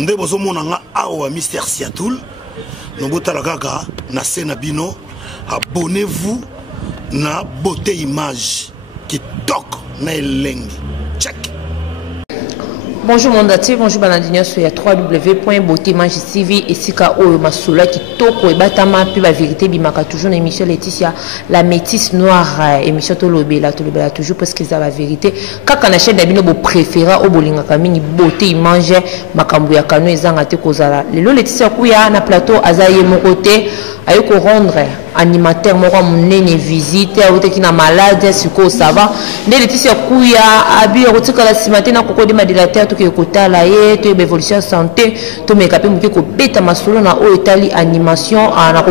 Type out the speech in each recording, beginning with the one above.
nde bozomona nga awa Mister Siatoul nobotala kaka na sena bino. Abonnez-vous na beauté image qui toque na elengi. Check. Bonjour mon dati, bonjour Banadinho sur www.beautéimage.tv et sika oyo masula qui toko e batama puis la vérité bimaka toujours émission Laetitia la métisse noire émission tolobela toujours parce que ça la vérité kaka na chaîne d'abino bo préféra o bolinga kamini beauté image makambu ya kano ezanga te kozala lelo Laetitia kuya na plateau azaye mon côté ayo ko rendre animateur moko munene visite awote kina malade siko ça va nde Laetitia kuya abi rotika la simate na koko de madilateur to ke kotala ye to évolution santé to mekape muke ko beta masolo na o etali animation na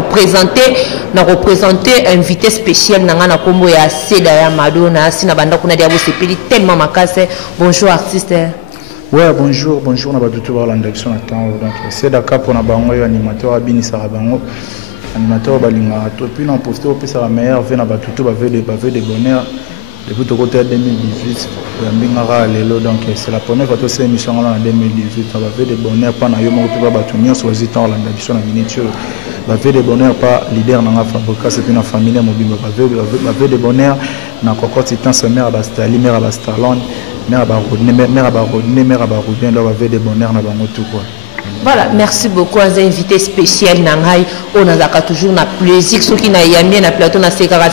représenter invité spécial na ngana kombo ya Seda ya Madonna sina banda kuna dia bo sepeli tellement makase. Bonjour artiste. Ouais, bonjour na batutu ba landaction na temps donc Seda ka pona bango yo animateur abini sarabango animateur balinga to puis na poster au pesa la meilleure vena batutu ba veut de bonheur depuis le côté 2018 donc c'est la première fois que cette émission en 2018 ça va faire de bonheur pas na yo mo to ba batunyo so zitan la tradition na miniature va faire de bonheur pas leader na fabrica c'est une famille mobile va faire de bonheur na kokoti temps sa mère Bastali mère Bastalon mère Barodne mère Barodne donc va faire de bonheur na bango tout quoi. Voilà, merci beaucoup à un invité spécial Nangai. On a toujours na plaisir ceux qui na yambi na plateau na sekara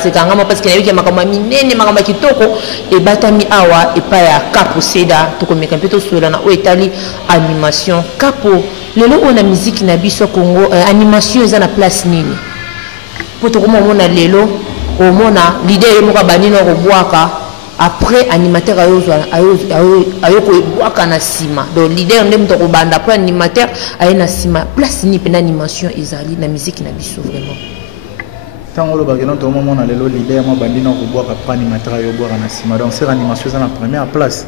parce qu'il y a eu qui makama minene makama kitoko et batami awa et pas ya Capo Seda to comme campeto sur na o Italie animation Capo lelo on a musique na biso Congo animation eza na place nini poto ko mona lelo o mona leader mo ka banino ko boaka après animateur ayo ko boaka na sima donc leader ndem to ko banda après animateur ayo na sima place ni pe na animation ezali na musique na biso vraiment tango lo bageno to mona lelo leader mo bandino ko boaka pa animateur ayo boaka na sima donc c'est animation ça na première place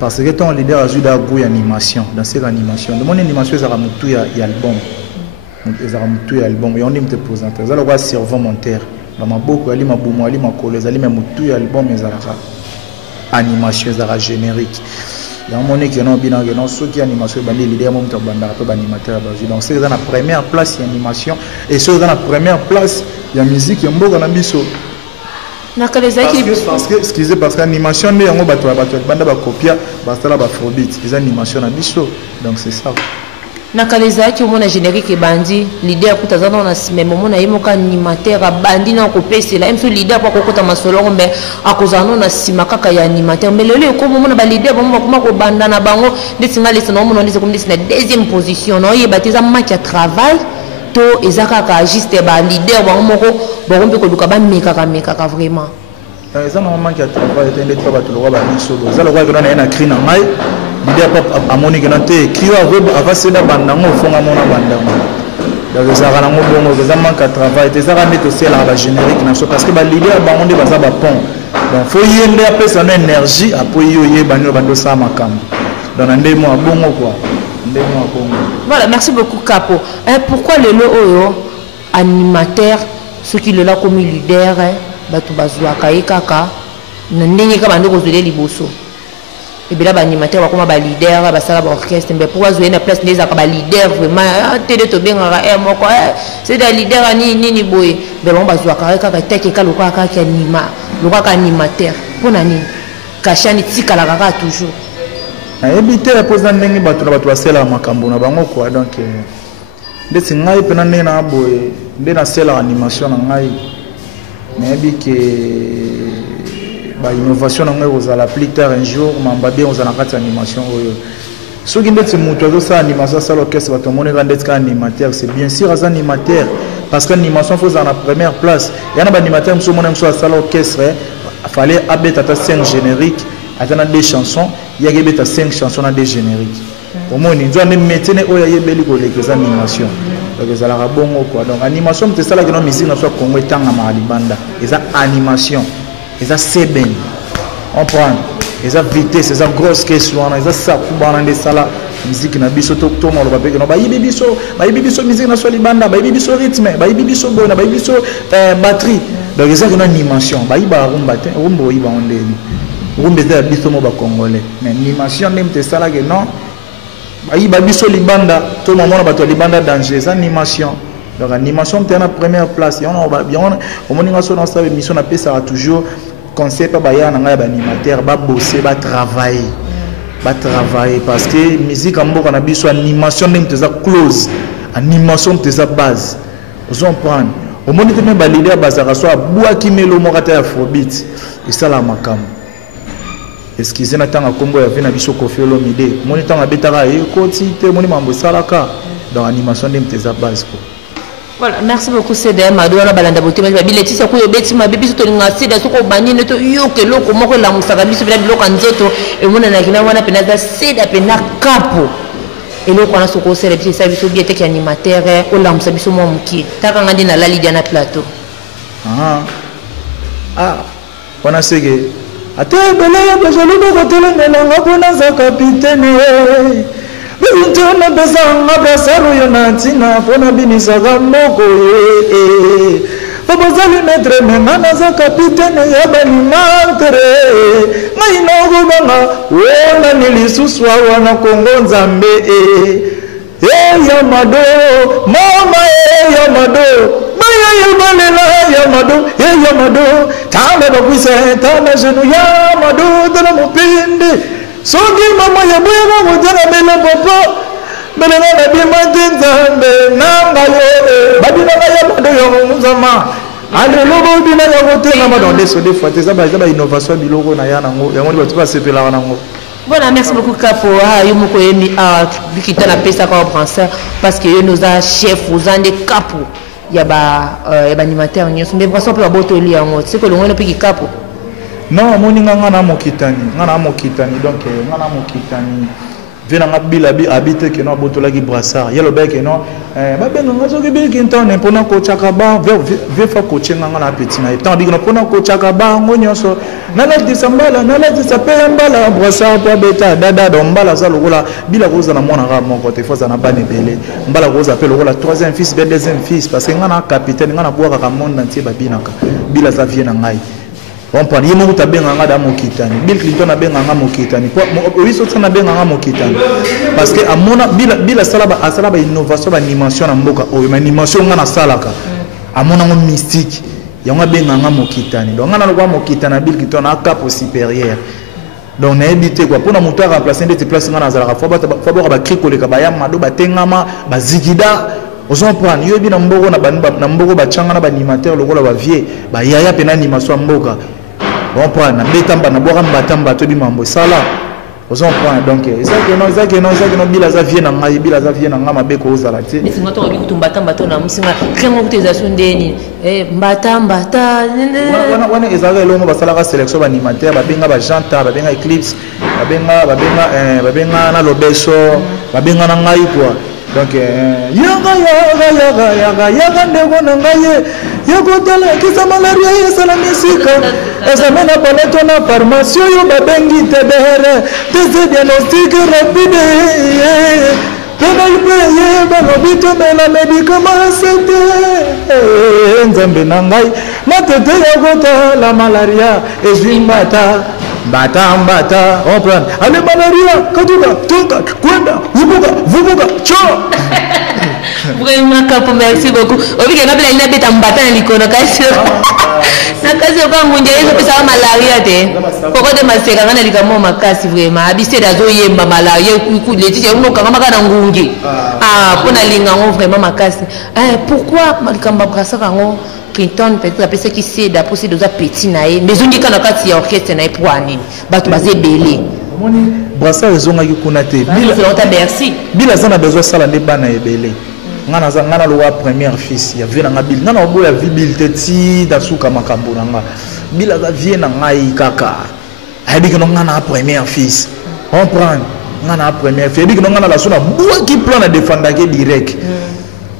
parce que ton leader a joué da goût animation dans cette animation de mon animation ça ramutu ya album ezara mutu ya album yo ndimte présenter ça le quoi servant monteur dans ma boko ali mabumo ali makolo ezali même mutu ya album ezara animation ezara générique dans mon équipe non bien non ceux qui animation bandi leader mon to banda to animateur bazi donc c'est dans la première place animation et ceux dans la première place il y a musique ya mboka na biso parce que excusez parce que animation nde yango bato banda ba copia basala ba afrobeat les animation na biso donc c'est ça. Nakaleza ki omona générique e bandi leader kutazana na sime momona yemoka animateur bandi na kopesa la mfe leader kwa kokota masolo ngombe akozana na sima kaka ya animateur mais lelo ko momona ba leader bomba kuma ko banda na bango ndesinga lesa na momona ndese komdisi na deuxième position no yebatiza match ya travail to ezaka ka juste ba leader bango moko bombe ko luka ba meka vraiment ça normalement qui a travaillé était pas tout le roi ba biso ça le roi que na na cri na mai leader pas amoni que na te qui va se na bandango fonga mona bandango donc ça va na bongo ça manque à travail te ça remettre aussi la générique na so parce que ba leader bango nde baza ba pont donc faut yende apesa son énergie après yo yebani bando sa makambo donc ndé mo bongo quoi ndé mo bongo. Voilà, merci beaucoup Capo. Pourquoi le oyo animateur ceux qui le là comme leader batu bazwa kaka na ndenge ka bande kozwele liboso et bien là animateur ba koma ba leader ba sala ba orchestre mais pourquoi jouer na place ndeza ka ba leader vraiment télé to benga moko c'est des leader ni boy mais bon bazwa kaka teke ka lokwa ka anima lokwa ka animateur pona nini kashani tika la kaka toujours ebité la pose ndenge batu basela makambo na bango quoi donc ndesi ngai pena na boy ndena sela animation na ngai mais que l'innovation on a plus tard un jour mamba bien on a une animation ceux qui mettent moto ça animation ça l'orchestre va tomber quand animateur c'est bien sûr un animateur parce que l'animation faut en la première place il y a un animateur monsieur mon monsieur ça l'orchestre fallait abeta 5 génériques attendre des chansons il y a que 5 chansons dans des génériques au moins ils doivent mettre au ya yebeli ko les animations donc ça la bongo quoi donc animation c'est ça la grande musique na so Congo tanga ma libanda et ça animation et ça c'est bien on prend et ça vitesse et ça grosse question et ça ça kubana de sala musique na biso to mo lo babeke no ba yibi biso musique na so libanda ba yibi biso rythme ba yibi biso bona ba yibi biso batterie donc ça une animation ba yiba rumba te rumbo yiba ondeni rumbe za biso mo ba congolais mais animation même c'est ça là que non ayi babiso libanda to maman bato libanda danger animation donc animation était en première place et on moninga so dans cette émission na pesa toujours concept ba ya na nga ba animateur ba bosser ba travailler parce que musique en mboka na biso animation ndenge teza close animation teza base vous en prendre au monde même ba leader bazaka so abua kimelo mokata ya afrobeat et ça la makam excusez na tanga kombo ya vina biso Koffi Olomide moni tanga betaka e koti te moni mambo salaka dans animation ndenge teza base ko. Voilà, merci beaucoup Cédé Madouana balanda boté ma bileti sa ko yobeti ma bibi to linga Cédé soko banine to yoke loko moko la musaka biso bila biloko nzoto e mona na kina wana pena za Cédé pena kapo et loko na soko Cédé biso sa biso biete ki animateur o la musa biso mo muki taka ngandi na lali diana plateau wana sege ate bele ba jalo ba tele na ngona za capitaine Intona bezanga brasaro yonatina pona binisaga moko Babazali metre mena za capitaine ya balimantere Mainogo banga wona nilisusu wana Kongo Nzambe Yamado mama Yamado Maya yabalela Yamado Yamado Tanda bakwise tanda jenu Yamado dana mupinde Soki mama ya bwega mutana bela popo bela na bima Nzambe nanga yo badina ya mado yo muzama ale lobo bina ya kotela ma dans des fois ça ba innovation biloko na ya nango ya ngoni batu ba sepela nango. Voilà, merci beaucoup Capo yomoko yemi bikita na pesa ka français parce que nous a chef vous en des Capo ya ba animateur nyonso mais braso pe botoli yango c'est que le ngone pe ki Capo. Non, moninga ngana mokitani donc ngana mokitani vena ngabila bi habite que no botola ki brassard yelo bec non ba benga ngazo ke bi kintone pona ko chakaba ve fa ko chenga ngana petit na tant dit que pona ko chakaba ngonyoso nala disambala nala disapembala brassard pa beta dada dombala za lokola bila koza na mona ga moko te foza na bane belé mbala koza pe lokola troisième fils be deuxième fils parce que ngana capitaine ngana boaka ka monde entier ba binaka bila za vie na ngai. On prend yemo utabenga ngada mokitani Bill Clinton abenga mokitani kwa oiso tsana benga mokitani parce que amona bila salaba asalaba innovation ba animation na mboka o animation ngana salaka amona ngo mystique yanga benga mokitani donc ngana lokwa mokitana Bill Clinton a cap supérieur donc na éviter quoi pona moto remplacer des places ngana zalaka faut ba krikole ka ba ya mado batengama bazigida ozo prendre yo bi na mboko na mboko ba changa na ba animateur lokola ba vie ba yaya pena animation mboka on prend na betamba na boka mbatamba to bi mambo sala ozo prendre donc ça que non bila za vie na ngai bila za vie na ngama beko ozala te mais singa to bi kutumbata to na musinga kremo kutezation ndeni mbata wana ezala elongo basala ka sélection ba animateur ba benga ba janta ba benga eclipse ba benga na lobeso ba benga na ngai quoi. Donc yaga ndego na ngaye yakotala kisa malaria yesala misika esamena paneto na pharmacie yo babengi tedere tese diagnostic rapide penalpeye balobito mela médicament sete Nzambe na ngai matete yakotala malaria ezwimbata Mbata, on prend. Allez, malaria, katuka, kwenda, vubuka, cho. Vraiment, Capo, merci beaucoup. Obi que ngabela ina beta mbata na likono kasi. Na kasi kwa ngunja yeso pesa malaria te. Poko de maseka ngana likamo makasi vraiment. Abise dazo yemba malaria ku leti uno kanga kana ngunje. Pona linga ngo vraiment makasi. Pourquoi malikamba brasa kango Clinton peut-être appelé qui c'est d'après ces deux petits naïs mais on dit qu'on a quatre orchestre naïs pour année bateau basé belé moni brasa ezonga ki kunate bila zana besoin sala ne bana ebele ngana lo wa première fils ya vina ngabil ngana oboya vibil teti da suka makambo nanga bila za vie na ngai kaka ayedi que ngana première fils on prend ngana première fils ayedi que ngana la sona bua ki plan na défendre ke direct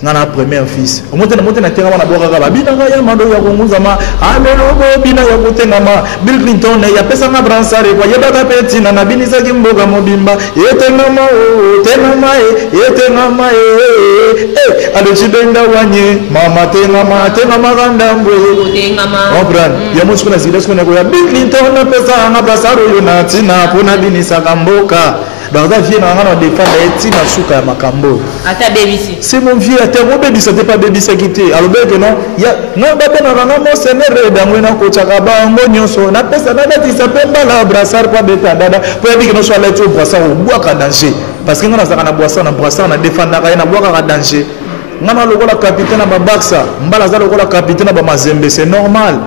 ngana premier fils omote na tenga wana boka ka bina ya mando ya kunguzama amelogo bina ya kutengama Bill Clinton ya pesa na bransare kwa yeba peti na nabini za kimboga mobimba yetengama alo chibenda wanye mama tengama gandambwe obran ya musu na zile skone kwa Bill Clinton na pesa na brasaro yonati na pona bini sa kamboka donc ça vient dans défendre et na suka makambo ata BBC c'est mon vieux ata mon baby ça pas baby ça quitté alors que non ya non baba na mo senere dango na ko chaka bango nyonso na pesa na dati ça peut pas la brassard pas beta dada pour dire que non soit là tu brassard au bois ka danger parce que ngana na brassard na défendre na bois ka danger ngana lokola capitaine na babaksa mbala za lokola capitaine na ba mazembe c'est normal.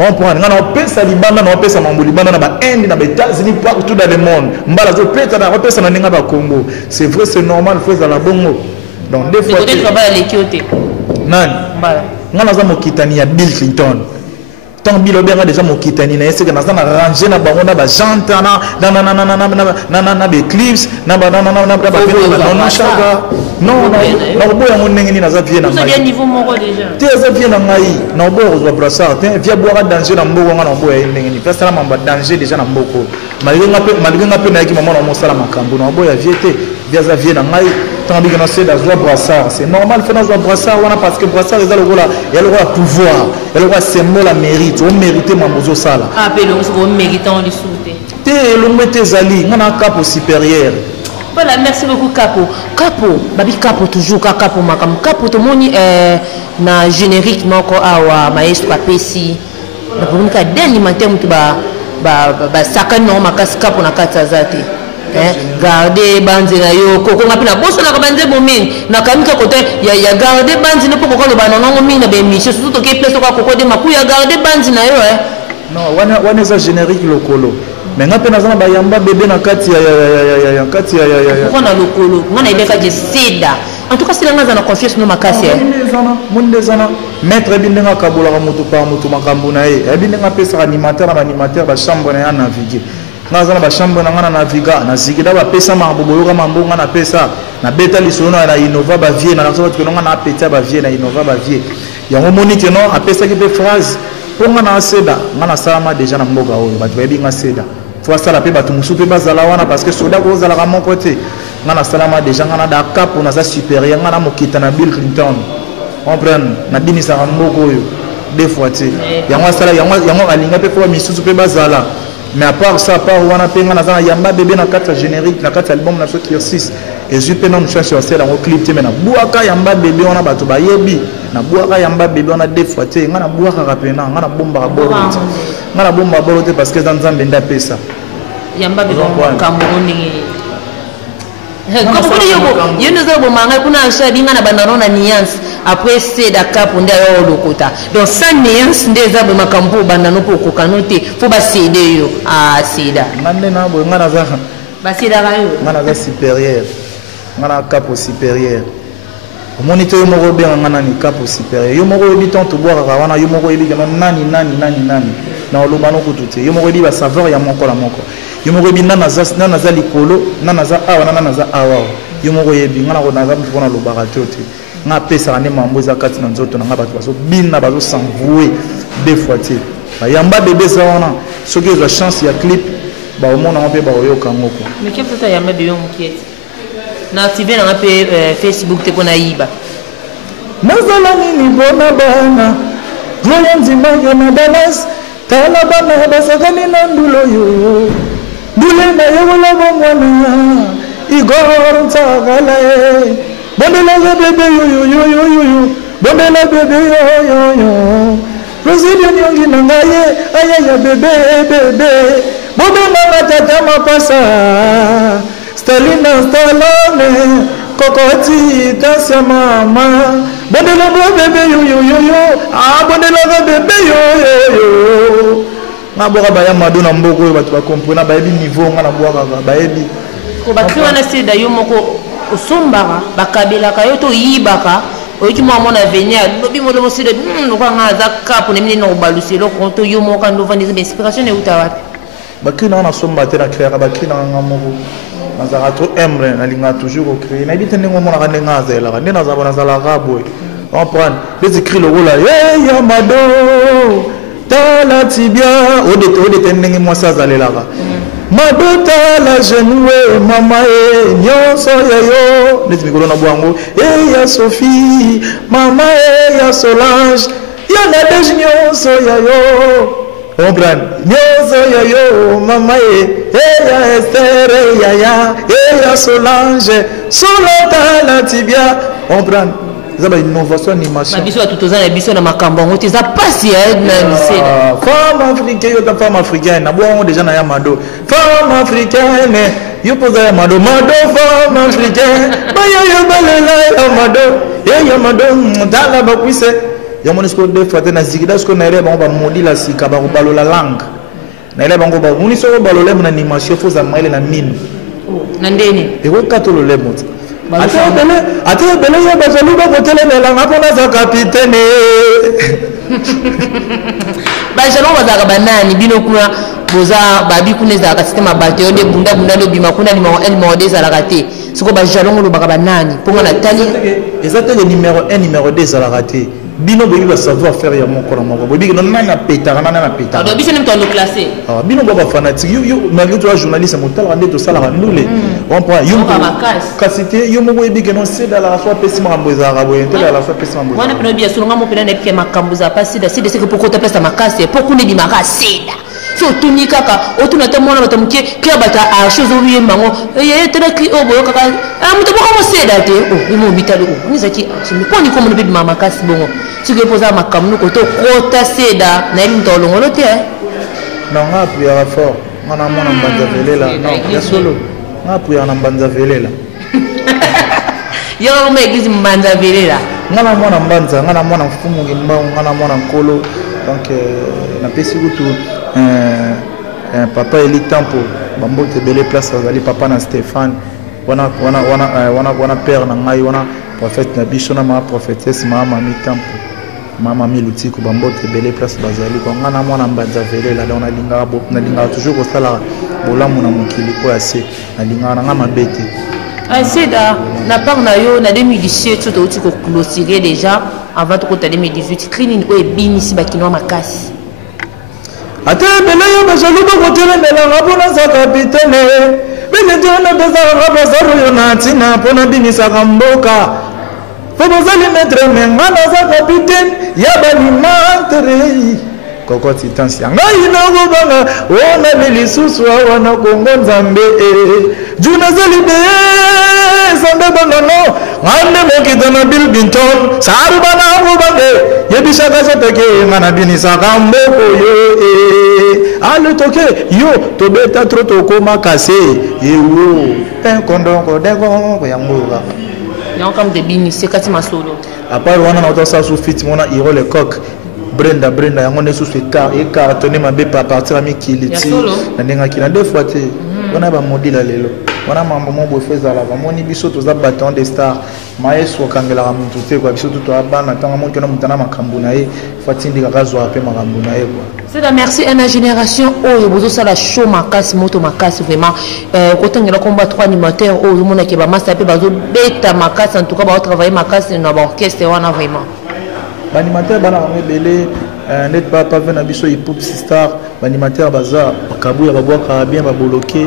On prend, on pèse à Libana, on pèse à Mambo, Libana, Inde, aux États-Unis, partout dans le monde. On pèse à Congo. C'est vrai, c'est normal, il faut à la Bongo. Donc, des fois. C'est travail à l'équité. Non. On a mon kitani à Bill Clinton. Tant Bill Obama déjà mon kitani, c'est que nous avons rangé na bango na jante na des clips, na non, boya monengi na za viena ngai. Vous avez niveau moko déjà. Te za viena ngai. Na boya zo brassard, te via boya danger na mboko nga na boya ndenge. Parce que mamba danger déjà na mboko. Malgré ngape na ki maman na mosala makambo na boya viete, via za viena ngai. Tandis que na c'est da zo brassard, c'est normal faire zo brassard wana parce que brassard eza lokola, ya lokola pouvoir, ya lokola symbole la mérite, on mérite mambozo sala. Ah pe donc c'est méritant du souté. Te lo mete zali, ngana capo supérieur. Voilà, merci beaucoup Capo. Capo, babi Capo toujours Capo makam. Capo to moni na générique moko awa maestro apesi. Na pour ka d'alimentaire mutu ba sakano makasi Capo na kata zate. Garder banzi na yo koko ngapi na boso na banze bomini na kamika kote ya garder banzi no poko ko ba nongo mina be mission surtout to ke place ko koko de maku ya garder banzi na yo Non, wana za générique lokolo. Mais nga pena zana bayamba bébé na kati ya kati ya na lokolo ngana ibeka je seda en tout cas c'est nga zana confiance no makasi monde zana maître bindenga kabula ka mutu pa mutu makambu na ye bindenga pesa animateur ba chambre na naviguer nga zana ba chambre na ngana naviga na zigida ba pesa mabobo yo mambo ngana pesa na beta lisolo na innova ba vie na so que ngana apeta ba vie na innova ba vie ya monique non apesa ki pe phrase pour ngana seda ngana sama déjà na mboka oyo ba tuebi nga seda faut ça la paix batu musupe bazala wana parce que soda ko zala ka mon côté ngana salama déjà ngana da cap on a ça supérieur ngana mokita na Bill Clinton on prend na binisa ka mboko yo des fois tu yango sala yango alinga pe pour misusu pe bazala mais à part ça part wana pe ngana za yamba bébé na kata générique na kata album na soti 6 et je peux non chercher à faire un clip te na buaka yamba bébé wana batu ba yebi na buaka yamba bébé wana des fois tu ngana buaka ka pena ngana bomba ka boro ngana bomba boro te parce que dans nzambe nda pesa yamba bébé kamoni comme pour yo nous avons mangé kuna shadi ngana bandano na nuance après c'est da cap nda yo lokota donc sans nuance ndeza be makambo bandano poko kanote faut ba céder yo ah céda ngane na bo ngana za ba céda ga yo ngana za supérieur ngana cap supérieur au moniteur yo moko be ngana ni cap supérieur yo moko ebi tant to boire ka wana yo moko ebi nani na olobano kutute yo moko ebi ba saveur ya moko la moko yo moko ebi nana za likolo nana za awa yo moko ebi ngana ko na za mpona lobaka tote nga pesa ne mambo za kati na nzoto na nga bato bazo bina bazo s'envouer deux fois te ba yamba bébé za wana soki ezwa chance ya clip ba omona mpe ba oyoka ngoko mais qu'est-ce que tu yamba bébé mokiet na activer na pe Facebook te pona yiba nazala nini bona bana ngoya nzima ya na Dallas tala bana basakani na ndulo yo ndule na yola bomwana igor tsagala Bondela bébé yo Bondela bébé yo President yongi nangaye ayaya bébé Bondela tata mapasa Stalina Stallone Kokoti dansa mama Bondela bébé yo ah bondela bébé yo Ngabora baya madona mboko yo batu ba comprendre ba yebi niveau ngana boaka ba yebi ko bakriwa na seda yo moko osombaka bakabelaka yo to yibaka oyoki mwa mona venir lobi molomo sede nokanga za kapo nemine no baluselo konto yo moka ndova ndize inspiration e utawapi bakina na somba te na créer bakina ngamoko nazara to emre na linga toujours créer na bitene ngomona ka nenga zela ne nazaba nazala rabo on prend les écrits le rôle hey yamado tala tibia odete ndenge mwasa zalelaka Madota la genoue mama e nyonso yayo neti mikolo na bwango e ya Sophie mama e ya Solange ya na des nyonso yayo comprendre nyozo yo mama ya Esther ya Solange solata la tibia comprendre ça va innovation animation biso atutoza na biso na makambo ngo teza pasi ya na lycée femme africaine na bon déjà na ya mado femme africaine yo poza ya mado femme africaine ba yo balela ya mado ndala ba kwise ya monisco de frate na zigida sko na ile ba modi la sika ba balola langue na ile bango ba muniso balole na animation foza maile na mine na ndeni eko katolo le mot ate bele ya bazali ba kotele na nga pona za capitaine ba jalon bazaka banani bino kuna boza babi kuna za ka système abato de bunda lo bima kuna numéro 1 numéro 2 za la raté siko ba jalon lo baka banani ponga na tali exactement le numéro 1 numéro 2 za la raté bino boyi ba savoir faire ya moko na moko boyi non na pétard na pétard donc biso nem to classé bino ba fanatique yo malgré toi journaliste motal rande to sala nule on prend yo kasité yo moko ebike non c'est dans la soit pessima ramboza rabo intela la soit pessima ramboza wana peno bia solonga mo pena na pike makambuza pasida c'est que pourquoi ta place makasi pourquoi ne di makasida so tuni kaka otuna te mona batamuke kia bata a chose obiye mango ye tena ki oboyo kaka muto boko mo seda te imo bitalo ni zaki chimi poni ko mo bebi mama kasi bongo sike poza makamnu ko to kota seda na ili ntolongo lote non ngapu ya fort ngana mona mbanza velela non ya solo ngapu ya mbanza velela yo mo église mbanza velela ngana mona mbanza ngana mona mfumu ngimba ngana mona nkolo donc na pesi kutu papa Eli Tampo bambo te belle place azali papa na Stéphane wana père na ngai wana prophète na biso na ma prophétesse mama mi Tampo mama mi Lutiko bambo te belle place bazali ko ngana mwana mbanza velela donc na linga toujours ko sala bolamu na mokili ko assez na linga na ngama bete Seda na part na yo na 2017 to uti ko clôturer déjà avant to ko 2018 cleaning o ebinisi bakino makasi ate bele yo bazali ba kotele melanga pona za capitaine bele tona bezanga bazaro yo na tina pona binisa kamboka fo bazali maître menga na za capitaine ya balimantere koko titansi ngai na go banga ona bilisusu wana kongo nzambe juna zali be sande banano ngande mokita na Bill Binton saru bana go bange yebisha kaza teke ngana binisa kamboko yo ale toke yo to beta tro to koma kase yewo kondongo dego ya ngoga non comme de binisi kati masolo à part wana na otosa su fit mona iro le coq Brenda yango ne sous et cartonné ma bé pa partir à mikiliti na ndenga kila deux fois te wana ba modila lelo wana mambo mo bo feza la ba moni biso to za bâton des stars maestro kangela ka muntu te kwa biso to abana tanga mo kena mutana makambu na ye fatindi ka kazo ape makambu na ye kwa c'est la merci à la génération oyo bozo sala show makasi moto makasi vraiment kotangela komba trois animateurs oyo mona ke ba master pe bazo beta makasi en tout cas ba travailler makasi na ba orchestre wana vraiment l'animateur bana belé net pas venir biso hip hop star l'animateur baza kabu ya babwa bien ba bloquer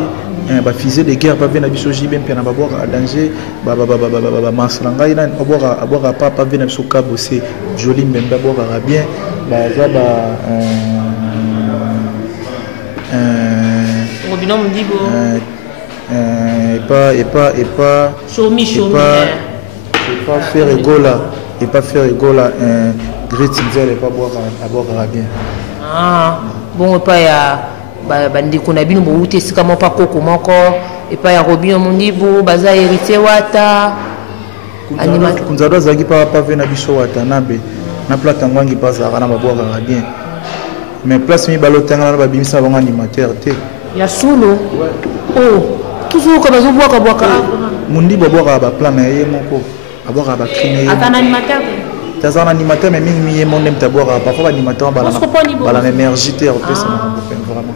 ba fusée de guerre pas venir biso jibem pena babwa danger ba maslanga ina abwa pas venir biso kabose joli mbemba babwa bien baza ba Robinho Mdibo et pas Chomi pas faire rigola et pas faire rigola Great Sinzel et pas boire bien bon pas ya bandeko na bino bouté sika mo pa koko moko et pas ya Robinho Mdibo baza héritier wata animateur kunzado zaki pas venir biso wata nabe na plata ngwangi pas za na boire bien mais place mi balotanga na babimisa bango animateur te ya solo oh toujours comme bazo boaka Mdibo boire ba plan na ye moko aboka ba crime atana animateur tazana animateur mais mingi mi monde mtaboka parfois animateur bala énergie te opesa na vraiment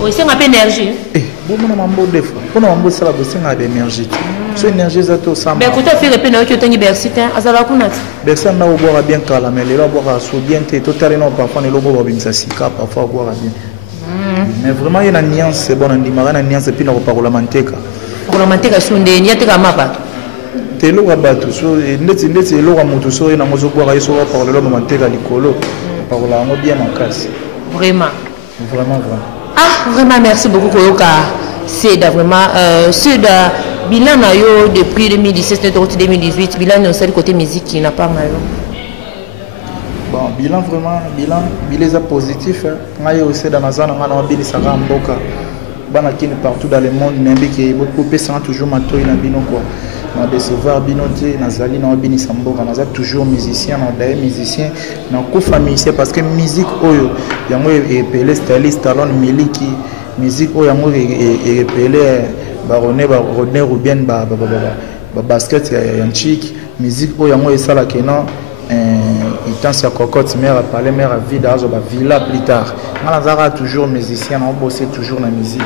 oui c'est ma énergie bon mon mambo des fois pour mambo ça la bosse na énergie so énergie za to sama mais écoute faire pena que tangi bersitin azala kunati bersa na boire bien kala mais les boire so bien te totalement parfois ne lobo babimisa sika parfois boire bien mais vraiment il y a une nuance c'est bon ndimara na nuance puis na parola manteka sunde nyateka mapa telo ka bato so ndeti elo ka moto so na mozo boka yeso ka parler lo manteka likolo parola ngo bien makasi vraiment Vraiment. Ah, vraiment, merci beaucoup, Koyoka. C'est vraiment. C'est bilan depuis 2017, 2018. Bilan, c'est le côté musique qui n'a pas mal. Bon, bilan vraiment, bilan positif. On a aussi dans la zone, on a bien ça va mboka. Partout dans le monde, qui beaucoup toujours mato na bino quoi. On a décevoir binoté, nazali na bini samboka, naza toujours musicien, na d'ailleurs musicien, na ko famille parce que musique oyo yango epelé styliste Talon Miliki, musique oyo yango epelé baronné ou bien ba basket ya chic, musique oyo yango esala kena il temps sur cocotte mère à parler mère à vide à villa plus tard on a toujours musicien on bosse toujours la musique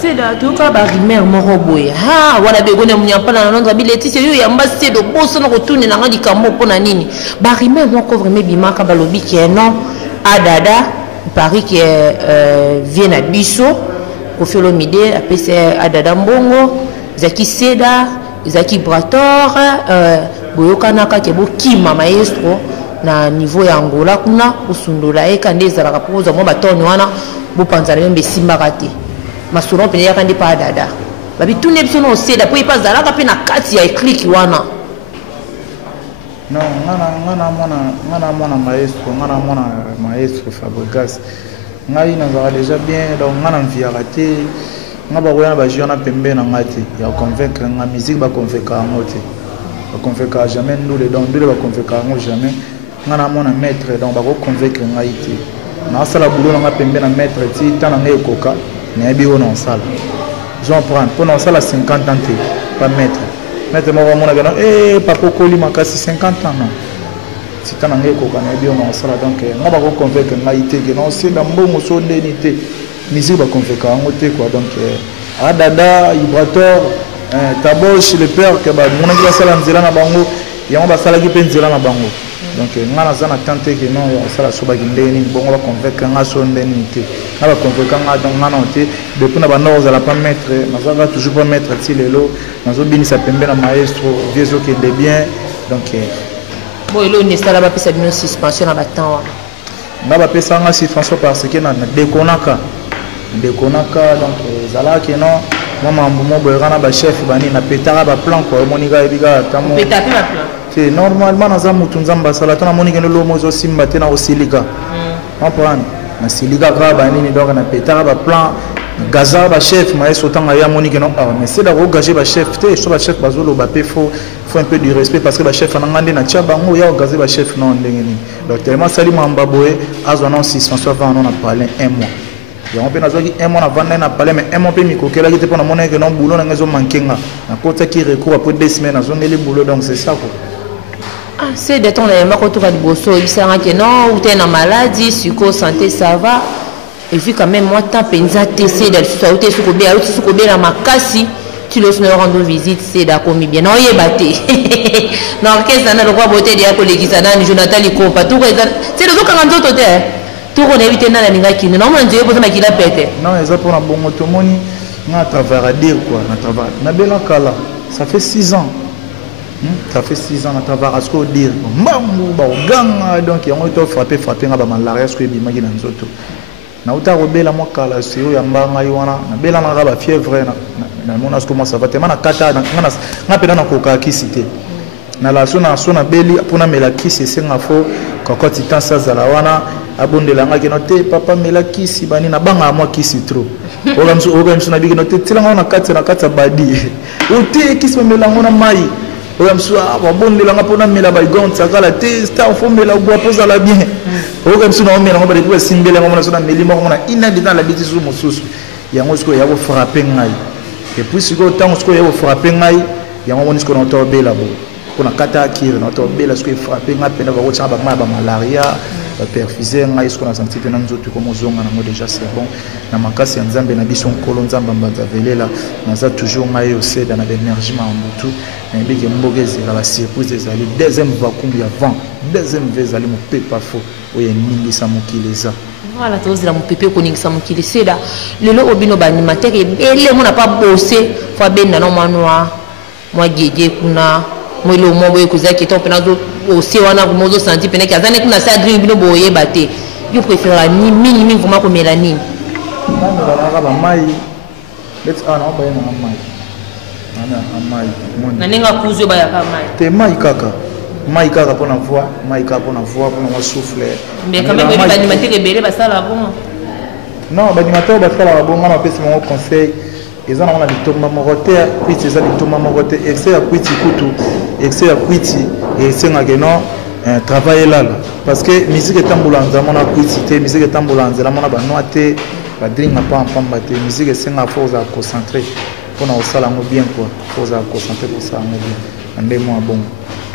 c'est là tout cas ba rimer moko boye ha wana begone munyapa na nondra bileti c'est yo yamba c'est de bosse na retourner na ngadi kambo pona nini ba rimer moko vraiment bimaka balobi qui est non adada Paris qui est vient à biso Kofelo Mide apese adada mbongo Zaki Seda Zaki Brator boyokanaka ke bokima maestro na niveau ya Angola kuna usundula ekande ezalaka poza mo batoni wana bopanzana membe simbaka te masolo pene yakandi pa dada babi tune biso no Seda po ipazalaka pe na kati ya click wana non ngana mona maestro Fabregas ngai nazala déjà bien donc ngana mviaka te ngaba koyana ba jeune pembe na ngati ya convaincre nga musique ba convaincre ngote ba convaincre jamais nous les donc nous ba convaincre ngo jamais ngana mona maître donc ba ko convaincre nga ite na sala boulot nga pembe na maître ti tana ngai koka na bi ona sala je prends pour na sala 50 ans te pas maître mo mona gana papa koli makasi 50 ans non si tana ngai koka na bi ona sala donc nga ba ko convaincre nga ite que non c'est la mbongo so ndeni te musique ba convaincre ngote quoi donc adada Ibrator taboche le père que ba mona ki sala nzela na bango yango ba sala ki pe nzela na bango donc ngana zana tante que non sala so ba kindeni bongo ba convaincre nga so ndeni te na ba convaincre nga donc ngana te depuis na ba nord za la pas mettre na za toujours pas mettre ti lelo na zo bini sa pembe na maestro viezo que de bien donc bon elo ne sala ba pesa bino suspension na batant wa na ba pesa nga suspension parce que na dekonaka donc zala que non moi mambo boyana ba chef bani na petara ba plan quoi monika ebiga tamo petapi ba plan c'est normalement na za mutu nzamba sala tona monika lo mozo simba tena osilika on prend na silika ka bani ni donc na petara ba plan gaza ba chef maestro tanga ya monika non mais c'est d'abord engager ba chef te so ba chef bazolo ba pe faut un peu du respect parce que ba chef anangande na tia bango ya engager ba chef non ndengeni donc tellement sali mamba boye azona 600 va on a parlé un mois ya on peut nazoki un mois avant na parler mais un mois pe mikokela ki te pona mona que non boulot na ngazo mankenga na kota ki recours après 2 semaines na zone les boulot donc c'est ça quoi ah c'est de ton na ko to ka liboso ibisanga que non ou t'es na maladie suko santé ça va et puis quand même moi tant penza tc de so te suko be la makasi tu le rendre visite c'est d'accord bien non yebate non qu'est-ce que ça na le quoi beauté dia kolekisa na Jonathan Likopa tout c'est le zo quand nzoto te tout on évite na ninga kini non on dieu poser makila pete non ça pour na bongo to moni na travers à dire quoi na travers na bela kala ça fait 6 ans ça fait 6 ans na travers à ce qu'on dire mbambu ba ganga donc yango to frapper nga ba malaria ce que bimaki na nzoto na uta robela mo kala sio ya mbanga yona na bela na ba fièvre na mona ce comment ça va tellement na kata na pena na koka kisite na la sona beli pona melakisi senga fo kokoti tan sa zala wana abondela ngaki no te papa melakisi bani na banga moi kisi trop ogamsu na bigi no te tilanga na kata badi ote kisi melango na mai ogamsu abondela nga pona mela ba gonta kala te sta fo mela bo poza la bien ogamsu na mela ngaba de simbela ngona sona melimo ngona ina de dans la bêtise mususu yango siko ya ko frapper ngai et puis siko tango siko ya ko frapper ngai yango moni siko na to bela bo kuna kata kire na to bela siko frapper nga pena ba ko tsaba ba malaria perfuser nga isko na senti pena nzoto comme zonga na mo déjà c'est bon na makasi ya nzambe na biso nkolo nzamba mbanza velela naza toujours nga yo Seda na l'énergie ma mbutu na biki mbogezi la surprise ezali deuxième vakumbi avant deuxième vezali mo pepa fo oye ningi sa mokileza voilà tozila mo pepe ko ningi sa mokili Seda lelo obino ba animateur ebele mo na pas bosser fo benda no manwa moi gege kuna moi le mo boye kuzaki to pena zo aussi wana mozo senti pena ki azane kuna sa dream bino boye bate Yo préfère ni minimum vraiment comme mélanine. Non, mais la maille. Let's on va y na maille. Na nenga kuzo ba ya ka maille. Te maille kaka. Maille kaka pour la voix, maille kaka pour la voix, pour la souffler. Mais quand même les animateurs rebelles ba ça là bon. Non, les animateurs ba ça là bon, on a fait mon conseil. Ils ont a des tombes morotés, puis ils ont des tombes morotés, excès à cuiti couteau, excès à cuiti et c'est un non travailler là parce que musique est ambulanza mon a cuiti, musique est ambulanza là mon a banoité, la drink n'a pas en pambaté, musique est c'est un force à concentrer pour nous ça là bien quoi, force à concentrer pour ça bien, andé moi bon.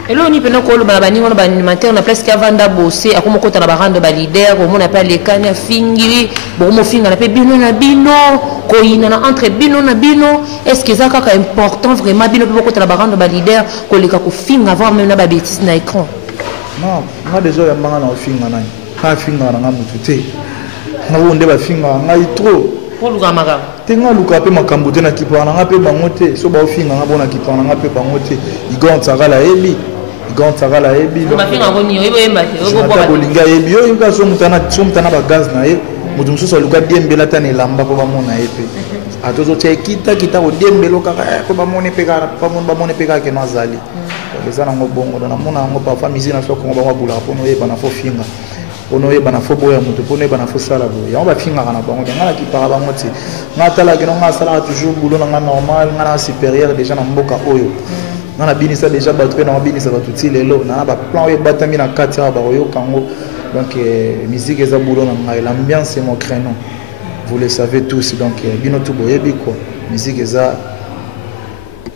Et là on y peut nous coller bani on animateur na presque avant da bosser à comme côté na barande ba leader on appelle les kanya fingi bon mo finga na pe bino na bino ko ina na entre bino na bino est-ce que ça kaka important vraiment bino pe côté na barande ba leader ko leka ko finga avant même na ba bêtise na écran non nga déjà ya manga na finga na ka finga na ngamutu te na wonde ba finga ngai trop pour luka maga tenga luka pe makambo te na kipana nga pe bangote so ba finga nga bona kipana nga pe bangote igon tsagala ebi Quand ça va la ebi ba finga ngoni oyibo embate oyibo kwa bolinga ebi yo yuka so mutana ba gaz na ye mutu mususu luka diembela tane lamba ko ba mona epe atozo tya kita ko diembelo kaka ko ba mona pe kaka ba mona pe kaka ke nazali les ana ngo bongo na mona ngo pa famille na so ko ba bula po no yeba na fo finga ono yeba na fo boya mutu po no yeba na fo sala boya on ba finga kana bango ngala ki para ba ngoti ngatala ke no ngasala toujours boulot na normal ngana supérieur déjà na mboka oyo on a bien ça déjà battu on a bien ça va tout il est là on a pas plan et batami na 4 heures ba yo kango donc musique et boulot na l'ambiance c'est mon créneau vous le savez tous donc bino tout boye bi quoi musique et ça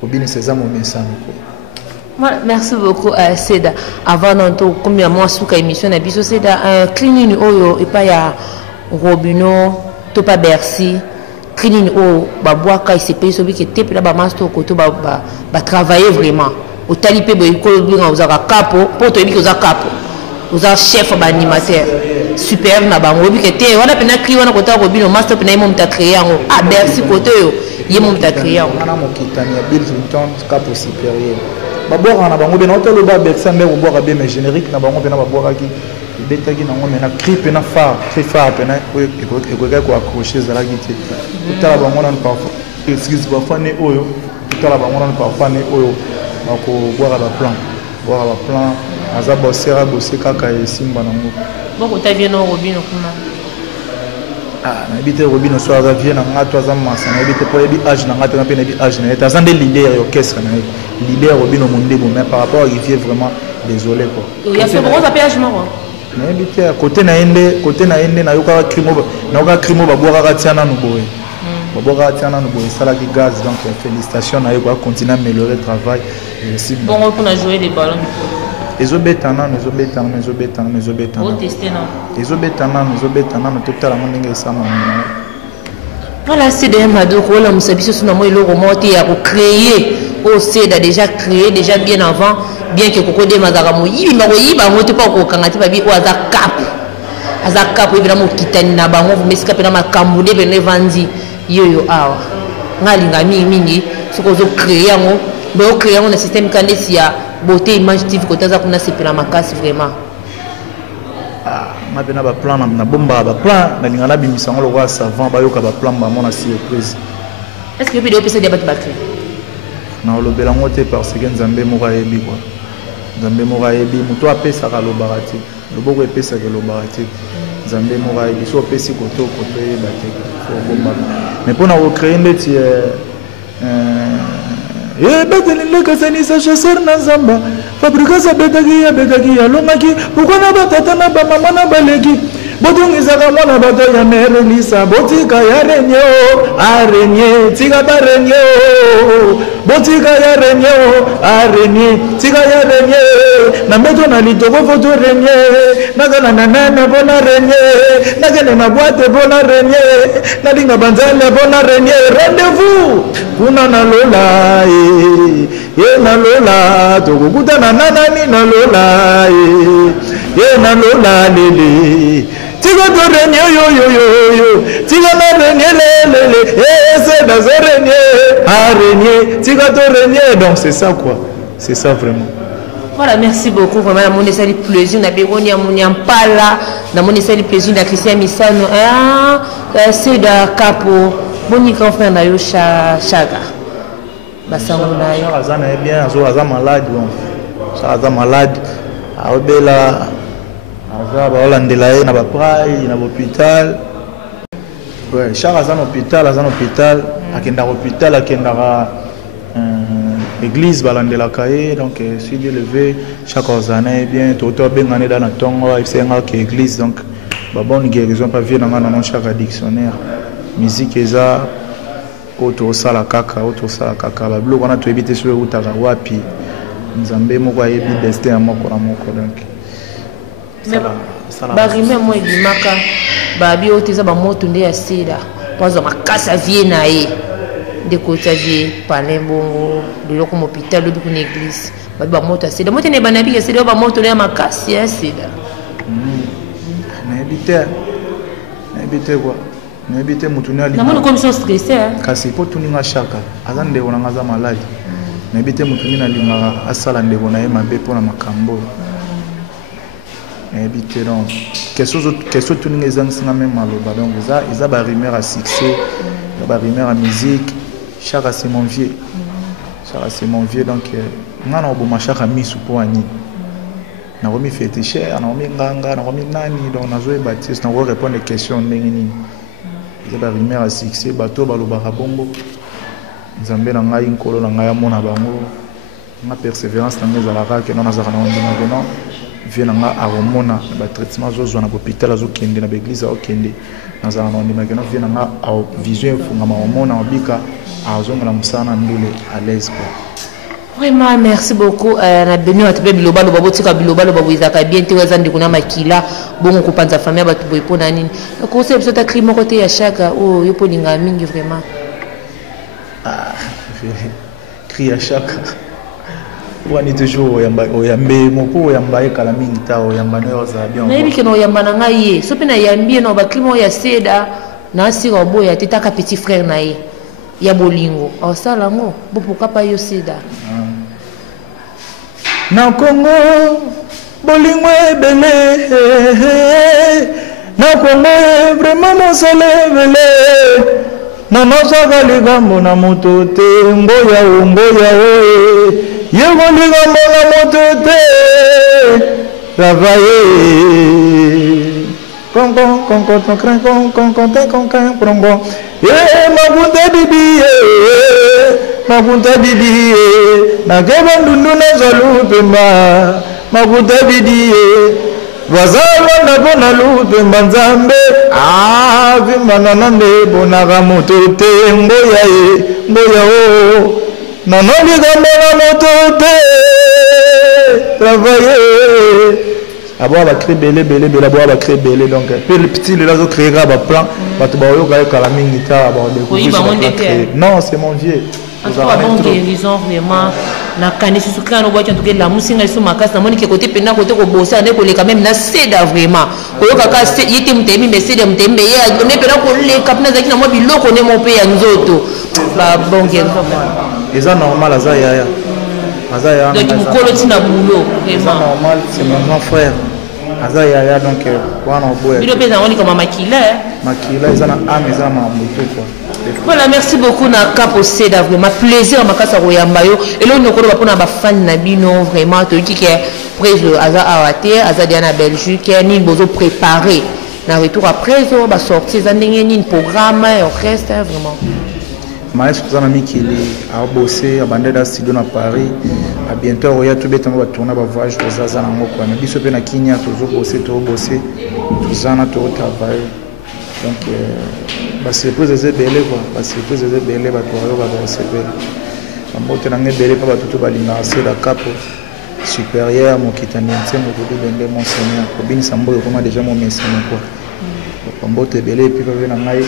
bien c'est ça mon message quoi. Merci beaucoup Seda avant d'entrer combien mois sous émission na biso Seda cleaning oyo et pas ya Robino to pas Bercy cleaning o ba boaka ICP so bi ke te pela ba master ko to ba travailler vraiment au talipé bo ko bi nga uzaka capo po to bi ko za capo uza chef ba animateur super na ba ngobi ke te wana pena kri wana ko ta ko bi no master pena mo mta créer ngo ah merci ko to yo ye mo mta créer ngo ana mo kitania Bill Clinton capo supérieur ba boka na ba ngobi na to lo ba bexa me ko boka be me générique na ba ngobi na ba boka ki betaki na ngome na clip na phare très phare pena ko accrocher za la gite tala bango na parfois excuse ba fane oyo tala bango na parfois ne oyo bako boira ba plan aza bossera bosser kaka esimba nango boko ta vie no Robino kuma na bité Robino so aza vie na ngato aza masa na bité po ebi âge na ngato na pe na bi âge na eta zande leader orchestre na leader Robino Mondebo mais par rapport à Rivier vraiment désolé quoi il y a ce gros appel mort na bité côté na ende na yoka crimo ba boira katiana no boye Boboga tiana no boye sala ki gaz donc félicitations na yoko continuer à améliorer le travail et aussi bon on a joué les ballons ezobetana on tester non ezobetana no total la ndenge sama voilà c'est des madoko la musabiso suna mo ilo remonter ya créer au Seda déjà créé déjà bien avant bien que koko de mazaka mo yiba ngote pa ko kangati ba bi o aza cap évidemment kitani na bango vous mesika pena makambu de bene vandi yoyo awa ngalinga mingi soko zo créer ngo bo créer ngo na système kandesi ya beauté image TV ko taza kuna sepela makasi vraiment ma bena ba plan na bomba ba plan na lingana bimisa ngo lokwa savant ba yoka ba plan ba mona surprise est-ce que peut dire pesa débat batterie na lobela ngote parce que nzambe moko yebi quoi nzambe moko yebi muto apesa ka lobarati loboko epesa ka lobarati nzambe moko yebi so pesi koto yebate ko bomba mais pour na recréer ndeti betelinga kasanisa chasseur na nzamba fabrikasa betaki ya longaki ukona batata na bamama na baleki botungizaka mwana bato ya mere lisa botika ya renye arenye tika barenye botika ya renye arenye tika ya renye na meto na litoko foto renye nakana na nana bona renye nakana na boîte bona renye nalinga banzale bona renye rendez-vous kuna na lola ye na lola tokukuta na nanani na lola ye na lola lele tika to renye yo tika na renye lele c'est dans renye arenye tika to renye donc c'est ça quoi c'est ça vraiment Voilà, merci beaucoup. Vraiment, la monnaie, c'est le plaisir. On a besoin de mon pala. La monnaie, c'est le plaisir de Christian Missano. Ah, c'est de capo. Boni confrère na yo chaga. Basangona yo. Azana est bien, Azana malade bon. Azana malade. Aobela Azaba Holandelaye na ba prai na l'hôpital. Ouais, Azana hôpital, akenda hôpital, akenda l'église balandela kaye donc si Dieu le veut chaque année bien tout bengane dans la tongo c'est un église donc ba bonne guérison pas vient dans chaque dictionnaire musique eza auto sala kaka ba bloko na to ebite so utaka wapi nzambe moko ayebi destin ya moko na moko donc ba rime mo ebimaka ba bi oteza ba moto nde ya sida kwazo makasa vie na ye de côté vie parler bongo de loko mo hôpital de une église ba moto à sida moto ne banabi ya sida ba moto na makasi ya sida na ebite quoi na ebite mutu na na mona commission stressé kasi po tuninga shaka azande ona ngaza malade na ebite mutu na linga asala ndeko na ye mabe pona makambo na ebite donc question tuninga ezangisinga même maloba donc eza ba rumeur à succès ba rumeur à musique Chaka c'est mon vieux. Donc ngana oboma chaka misu po ani. Na komi fete cher, na komi nganga, na komi nani donc nazo e baptiste na ko répondre aux questions ndenge nini. Il ba rumeur à succès bato baloba bongo. Nzambe na ngai nkolo na ngai amona bango. Na persévérance na ngai zalaka ke na zaka na ndina non. Viena nga aromona ba traitement zo na hôpital zo kende na église o kende. Na zaka na ndina ke no viena nga au vision funga ma homona obika azongala musana ndule à l'aise quoi. Vraiment merci beaucoup na beno atebe biloba lo babotika biloba lo babwizaka bien te wazandi kuna makila bongo kupanza famille batu boipo na nini ko se biso ta crime côté ya chaka oh yo polinga mingi vraiment cri à chaka wani toujours oyambe moko oyamba ekala mingi ta oyamba no za bien na ibi keno oyamba na ngai so pe na yambie no ba crime ya seda na sira boya tetaka petit frère na ye ya bolingo osala ngo bopuka pa yo sida na Congo bolingo ebele na Congo vraiment mosala ebele na nosaka likambo na moto te ngoya o ye likambo na moto te travailler con makunta bibi na geba ndundu na zalu pemba makunta bibi wazalo na bona lu pemba nzambe vimana nande bona ga moto te ngoya o na noli ga moto te travailler avoir la créer belé avoir la créer belé donc puis le petit là zo créera ba plan ba to ba yo ga kala mingi ta ba de non c'est mon vieux vous avez bon guérison vraiment na kanisi suka no boîte en tout cas la musinga iso makasi na moni ke côté pena côté ko bossa ne ko le quand même na seda vraiment ko yo kaka yete mtemi mais seda mtembe ya ne pena ko le kapna zaki na mo biloko ne mo pe ya nzoto ba bon guérison et ça normal azaya donc mukolo tina bulo c'est normal c'est mon grand frère azaya donc wana boya bilo pesa ngoni comme makila ezana ame ezana mamuto quoi. Voilà, merci beaucoup na Capo Seda vraiment plaisir makasa koyamba yo et là nous ko ba fan na bino vraiment to ki ke prise aza awate aza diana Belgique ni bozo préparer na retour après zo ba sortir za ndenge ni programme orchestre vraiment maestro zana mikili a bossé a bandeda studio na Paris a bientôt oya to betango ba tourner ba voyage to zaza na ngoko na biso pe na Kenya to zo bosser to zana to travailler donc ba surprise ze belé quoi ba surprise ze belé ba to ba recevoir ba moto na ngebele pa ba tutu ba linga c'est la capo supérieur mon kitani nsengo ko bende monseigneur ko bin sambo ko ma déjà mon message quoi ba mbote belé puis ba na ngai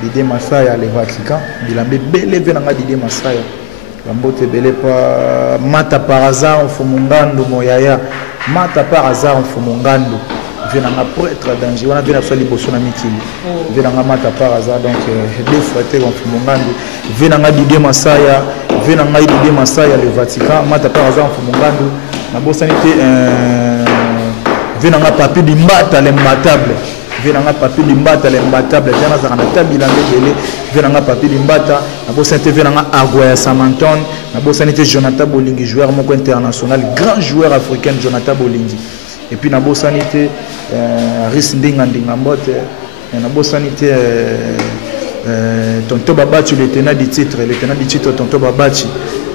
Didier Massaya le Vatican bilambe belé venanga Didier Massaya ba mbote belé pa mata par hasard en fumungando moyaya mata par hasard en fumungando venanga prêtre danger wana vena so liboso na mikili venanga mata par hasard donc deux fois te en fumungando venanga Didier Massaya le Vatican mata par hasard en fumungando na bosani te venanga papi limbata l'imbattable venanga papi limbata l'imbattable venanga zakana tabilanga belé venanga papi limbata na bosani te venanga Agoya Samanton na bosani te Jonathan Bolingi joueur moko international grand joueur africain Jonathan Bolingi et puis na bosani te Riss Ndinga Mbote na bosani te Tonto Babachi le tenant du titre Tonto Babachi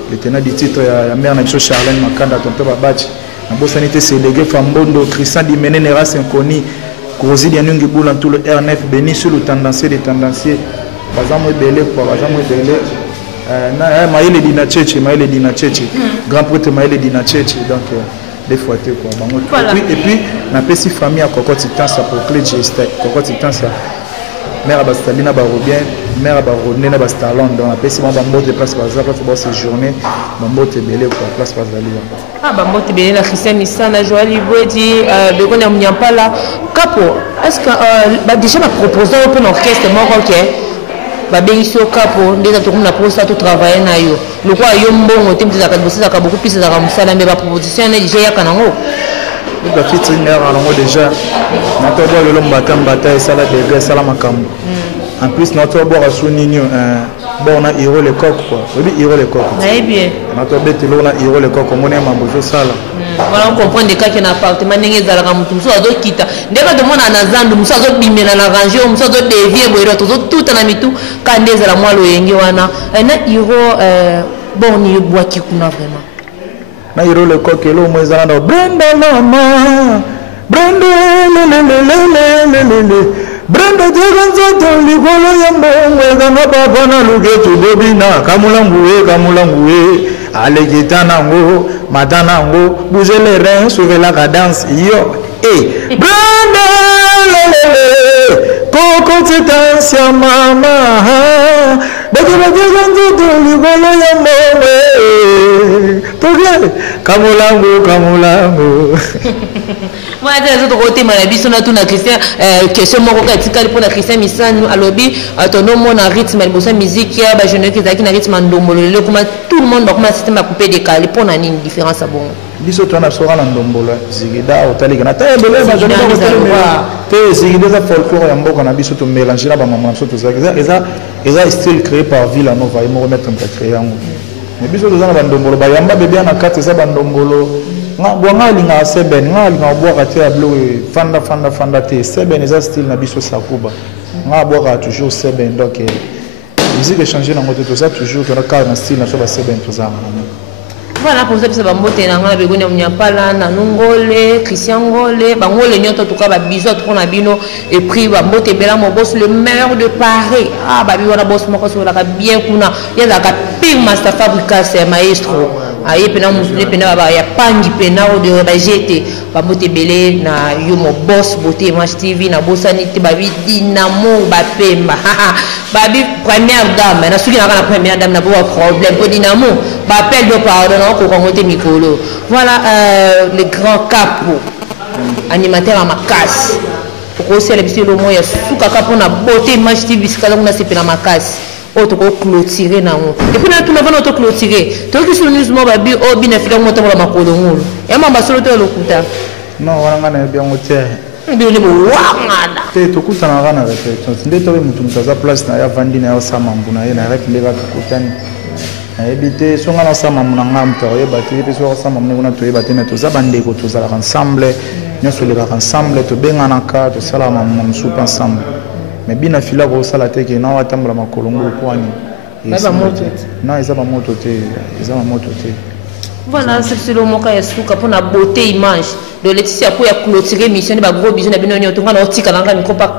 le tenant du titre ya mère na Charlène Makanda Tonto Babachi na bosani te Sélégué Fambondo Christian Dimene Nera Synchrony Rosili Yanungi Boulan tout le R9 béni sur le tendancier des tendanciers Bazamo Belé quoi Bazamo Belé na Maïle Dina Tchétché grand prêtre Maïle Dina Tchétché donc des fois tu quoi voilà. Et puis na pesi famille à Coco Titansa pour clé gesté Coco Titansa mère à Bastalina Barobien mère à Barodné na Bastalon donc na pesi bambo de place bazar pour séjourner bambo te belé quoi place bazali bambo te belé la Christian Misana Joël Ibodi de connait Mnyampala Capo est-ce que déjà ma proposé pour l'orchestre moko OK babengi au Capo déjà tout na posta tout travailler na yo le quoi yo mbongo te mtizaka bosaka beaucoup plus za musala mais ba proposition na déjà yakanango donc la fille déjà notre boire le mbata et salade de sala makambo en plus notre boire sous nino bon on a héros le coq quoi oui héros le coq très bien notre bête là on a héros le coq on est mambozo sala voilà on comprend des cas qui n'appartement n'engage à la mutu so azo kita ndeka de mona na zandu muso azo bimela na ranger muso azo devie boiro tout na mitu kandeza la mwalo yengi wana na héros bon ni boaki kuna vraiment na hiro le coq lo mwezana ndo Brenda mama Brenda le Brenda jeganzo ligolo ya mbongwe nganga baba na lugetu bobina kamulanguwe alekitana ngo matana ngo bouger les reins sauver la cadence yo Brenda le Coco Titansa mama Kamulango moi je te côté ma biso na tout na Christian question moko ka tikali pour na Christian Misanu alobi ton nom na rythme el bossa musique ya ba jeune qui na rythme ndombolo le comment tout le monde ba comment système a coupé décalé pour na nini différence à bon biso to na sora na ndombolo zigida otali na ta bele ba jeune te zigida za folklore ya mboka na biso to mélanger na ba mama na biso to eza style créé par Villa Nova et mo remettre en créer yango mais biso to za na ndombolo ba yamba bébé na kati za ba ndombolo nga linga seben nga linga boka te ablo fanda te seben eza style na biso sakuba nga boka toujours seben donc musique changer na moto to ça toujours que na car na style na so ba seben to za voilà pour ça que ba mbote na nga begoni Mnyampala na Nongole Christian Ngole bangole nyoto to ka ba biso to na bino et puis ba mbote bela mo boss le meilleur de Paris ba bi wana boss moko so la ka bien kuna ya la ka pire master fabricas maestro aye pena musule pena ba ya pangi pena o de ba jete ba mbote belé na yo mo boss beauté match TV na bosani te ba bi Dinamo ba pemba ba bi première dame na suki na ka première dame na bo problème pour Dinamo ba appel de pardon ko kongote mikolo voilà le grand Capo animateur à Makasi pour aussi le biso le moya suka Capo na beauté match TV sikala kuna sepena Makasi auto ko clôturer na on et puis na tout le monde auto clôturer to ki sur news mo ba bi o bi na fila mo to la makolo ngolo e mamba solo to lokuta non wana na bien ngote bi le mo wangana te to kutana ngana reflexion ndé to mutu mutaza place na ya vandi na ya samambu na ye na rek le ba kutani ebité songa na samambu na ngam to ye ba te pe so samambu na to ye ba te na to za bande ko to za ensemble nyoso le ensemble to benga na ka to sala mamu soupe ensemble mais bien afila ko sala te ke na watambula makolongo kwani non eza ba moto te voilà c'est le moka ya suka pour na beauté image de Laetitia pour ya clôturer mission ba gros bisou na bino nyoto ngana otika na miko pa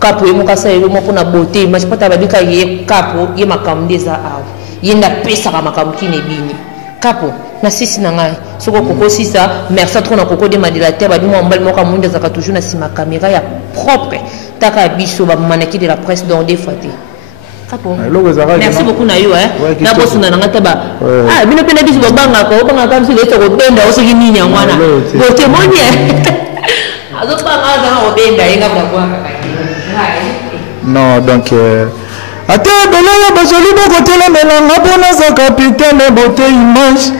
Capo e moka sa elo mo pour na beauté image pata ba bika ye Capo ye makamdeza aw yenda pesa ka makamkine bini Capo na sisi na ngai soko koko sisa merci trop na koko de madelateur ba bimo mbal moka munda zaka toujours na sima caméra ya propre taka biso ba manaki de la presse dans des fois Capo merci beaucoup na yo na bosuna na ngata ba bino pena biso banga ko biso leto ko benda o soki nini ngwana bote monye azo banga za ko benda yenga ba kwa non donc ate belaya bazoli boko telemela nga mpona za capitaine beauté image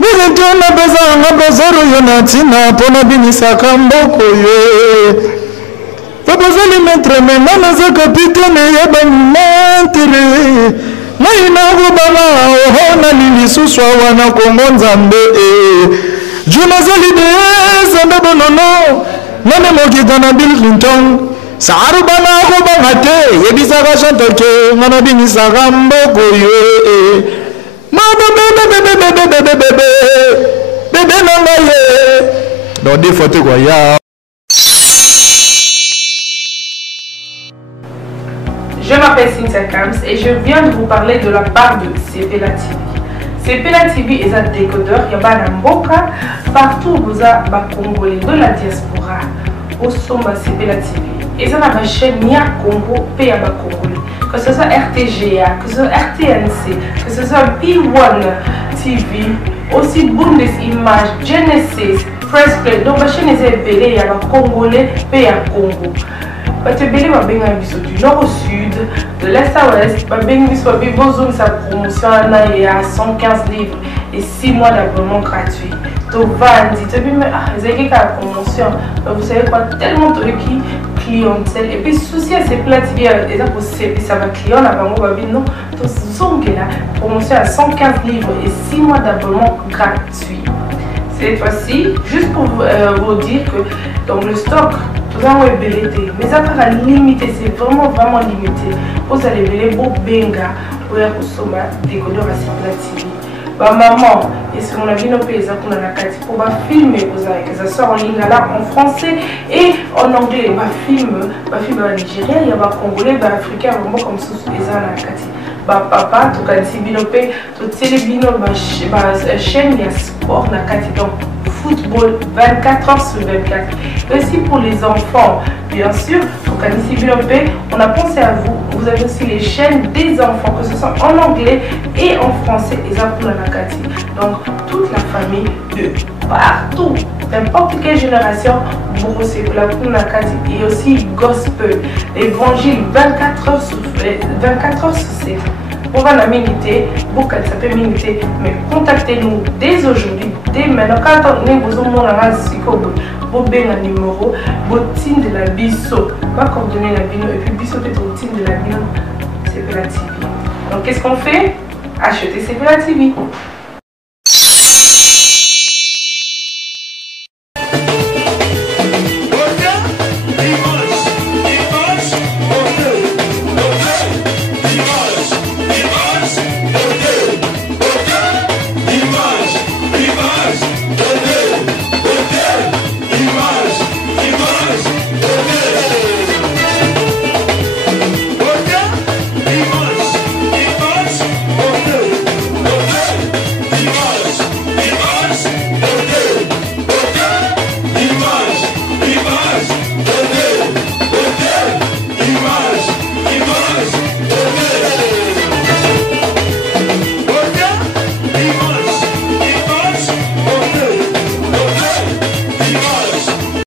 Bizentona pesa nga bezoro yo na tina pona binisaka mboko yo. Babazali maître menga naza capitaine ya baminantere. Ngai na kobanga oho na lilisusu awa na Kongo Nzambe. Junazali de zanda bonono. Nane mokita na Bill Clinton. Saru bana kobanga te yebisaka chantoke ngana binisaka mboko yo. Bébé dans des photos quoi ya. Je m'appelle Cynthia Kams et je viens de vous parler de la part de Sepela TV. Sepela TV est un décodeur, il y a un mboka partout vous avez Congolais de la diaspora au sommet Sepela TV. Et ça ma chaîne Nia Congo P à Congolais. Que ce soit RTGA, que ce soit RTNC, que ce soit P1 TV, aussi Bundesimage, Genesis, Press Play. Donc ma chaîne est belée, il y a Congolais P à Congo. Parce que belé va bien du nord au sud, de l'est à l'ouest, va bien besoin de sa promotion il y a 115 livres et 6 mois d'abonnement gratuit. Donc vendis, tu dis mais vous avez la promotion, vous savez quoi, tellement de qui clientèle et puis souci à ces plats TV et ça va client là bas va bien non, donc sont que la promotion à 115 livres et 6 mois d'abonnement gratuit. Cette fois-ci, juste pour vous dire que donc le stock tout ça est belé, mais ça va limité, c'est vraiment limité. Vous allez belé beau benga pour y consommer décodeur à Sepela TV. Bah maman, et si on a vu nos pays qu'on a la carte pour filmer, ça sort en ligne là en français et en anglais. Bah film en Nigeria, il y a des Congolais, des Africains, vraiment comme ça, ils ont la carte. Bah papa, tout cas si binopé, tout télébino, chaîne il y a sport la carte donc football 24 heures sur 24. Et aussi pour les enfants, bien sûr, tout cas si binopé, on a pensé à vous. Vous avez aussi les chaînes des enfants, que ce soit en anglais et en français, et ça pour la carte. Donc toute la famille de partout, n'importe quelle génération, vous recevez la carte et aussi gospel, l'évangile 24 heures sur 7. On va la miniter, beaucoup ça peut miniter, mais contactez-nous dès aujourd'hui, dès maintenant. Quand on est besoin de vous avez un numéro, vous de la biso, pas coordonner la bino, et puis biso peut-être de la bino, Sepela TV. Donc qu'est-ce qu'on fait? Achetez Sepela TV.